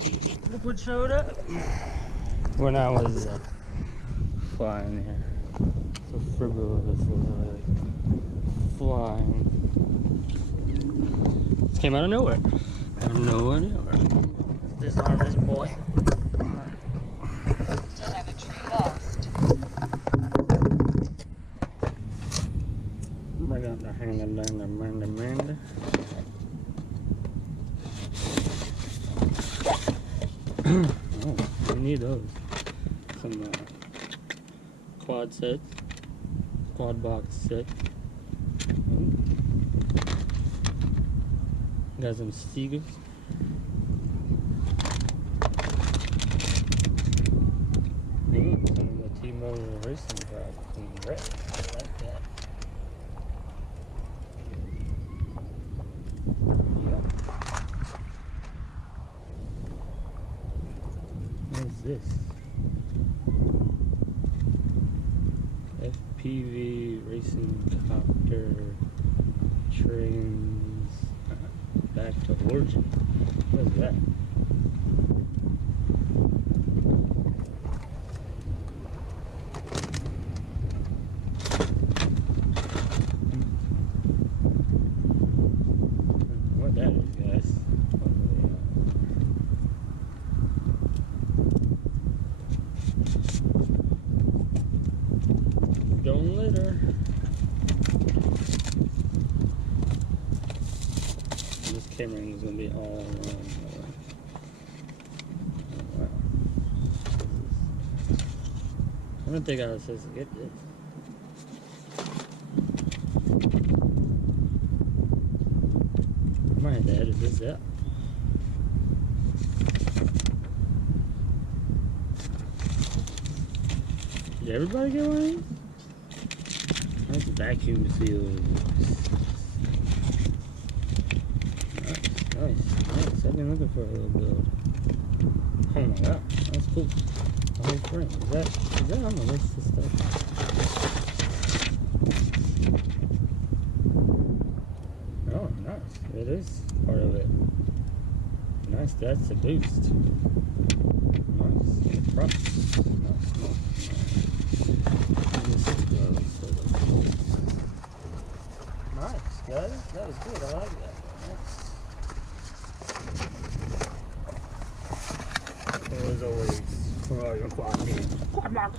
Look what showed up when I was flying here. So frivolous, like flying. Just came out of nowhere. Out of nowhere. Disarm this boy. Still have a tree lost. Bring out the hand and then the man. Oh, we need those. Some quad sets, KwadBox set. Got some Steagers. Some of the T-Mobile racing craft in red. I like that. Yep. What is this? FPV racing copter trains back to origin. What is that? What that is, guys? Don't litter. This camera is going to be all around. Oh, wow. I don't think I was supposed to get this. I might have to edit this out. Did everybody get one of these? Nice vacuum seal. Nice. I've been looking for a little build. Oh my god, that's cool. The whole frame. Is that on the list of stuff? Oh, nice. It is part of it. Nice, that's a boost. Nice. Props. Nice. Nice, guys. That was good. I like that. Nice. As always, for all your quad needs. KwadBox.